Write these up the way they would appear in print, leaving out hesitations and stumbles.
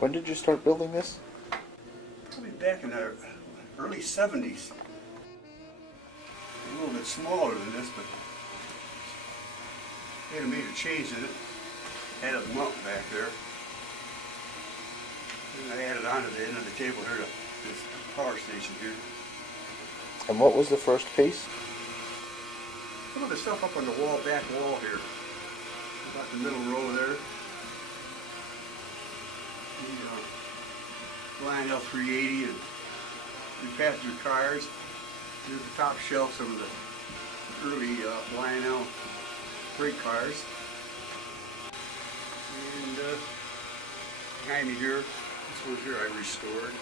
When did you start building this? Probably back in the early 70s. A little bit smaller than this, but they had a major change in it. Added a mount back there. And I added onto the end of the table here to this power station here. And what was the first piece? Some of the stuff up on the wall, back wall here. About the middle row there. The Lionel 380 and the passenger cars. Here's the top shelf, some of the early Lionel freight cars. And behind me here, this one here I restored.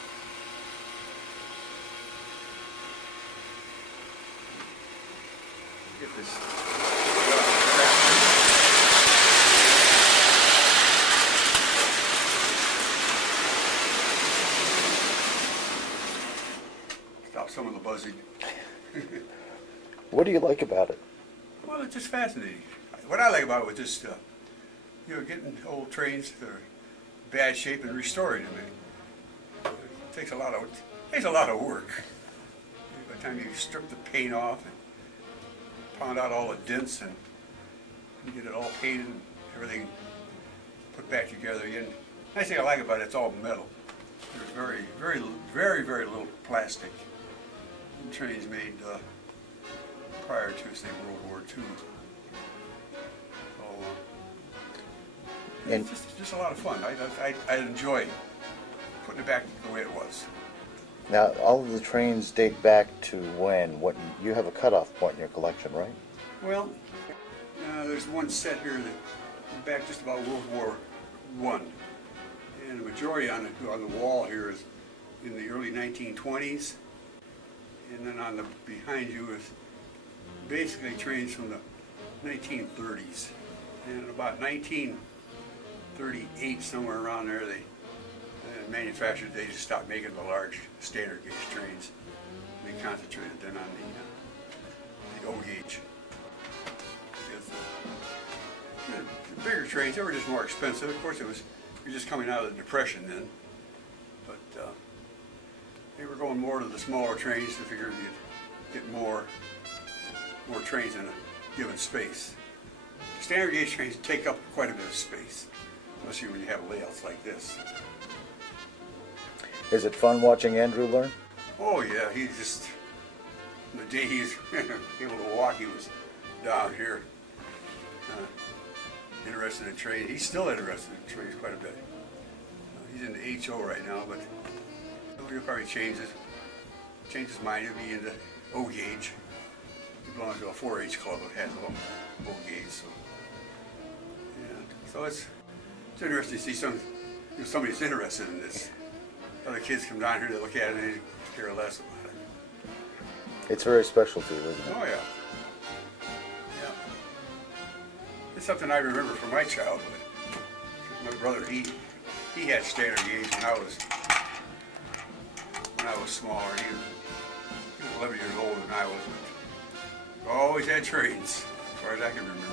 Get this. Stop some of the buzzing. What do you like about it? Well, it's just fascinating. What I like about it was just, getting old trains that are in bad shape and restoring them. It takes a lot of work. By the time you strip the paint off and pound out all the dents and get it all painted and everything put back together again. The nice thing I like about it, it's all metal. There's very little plastic. Trains made prior to, say, World War II. So, it's just a lot of fun. I enjoy putting it back the way it was. Now, all of the trains date back to when? What you have a cutoff point in your collection, right? Well, there's one set here that back just about World War I, and the majority on the wall here is in the early 1920s. And then on the behind you is basically trains from the 1930s. And about 1938, somewhere around there, the manufacturers, they just stopped making the large standard gauge trains. They concentrated then on the O gauge. The bigger trains, they were just more expensive. Of course, you're just coming out of the Depression then. But they were going more to the smaller trains to figure you'd get more trains in a given space. Standard gauge trains take up quite a bit of space, especially when you have layouts like this. Is it fun watching Andrew learn? Oh yeah, he's just, the day he's able to walk, he was down here interested in trains. He's still interested in trains quite a bit. He's in the HO right now, but he'll probably change his mind. He'll be into O gauge. He belongs to a 4-H club that has O gauge. So, yeah. So it's interesting to see somebody that's interested in this. Other kids come down here to look at it and they care less about it. It's very special to you, isn't it? Oh yeah. Yeah. It's something I remember from my childhood. My brother, he had standard gauge when I was smaller. He was 11 years older than I was. Oh always had trains, as far as I can remember.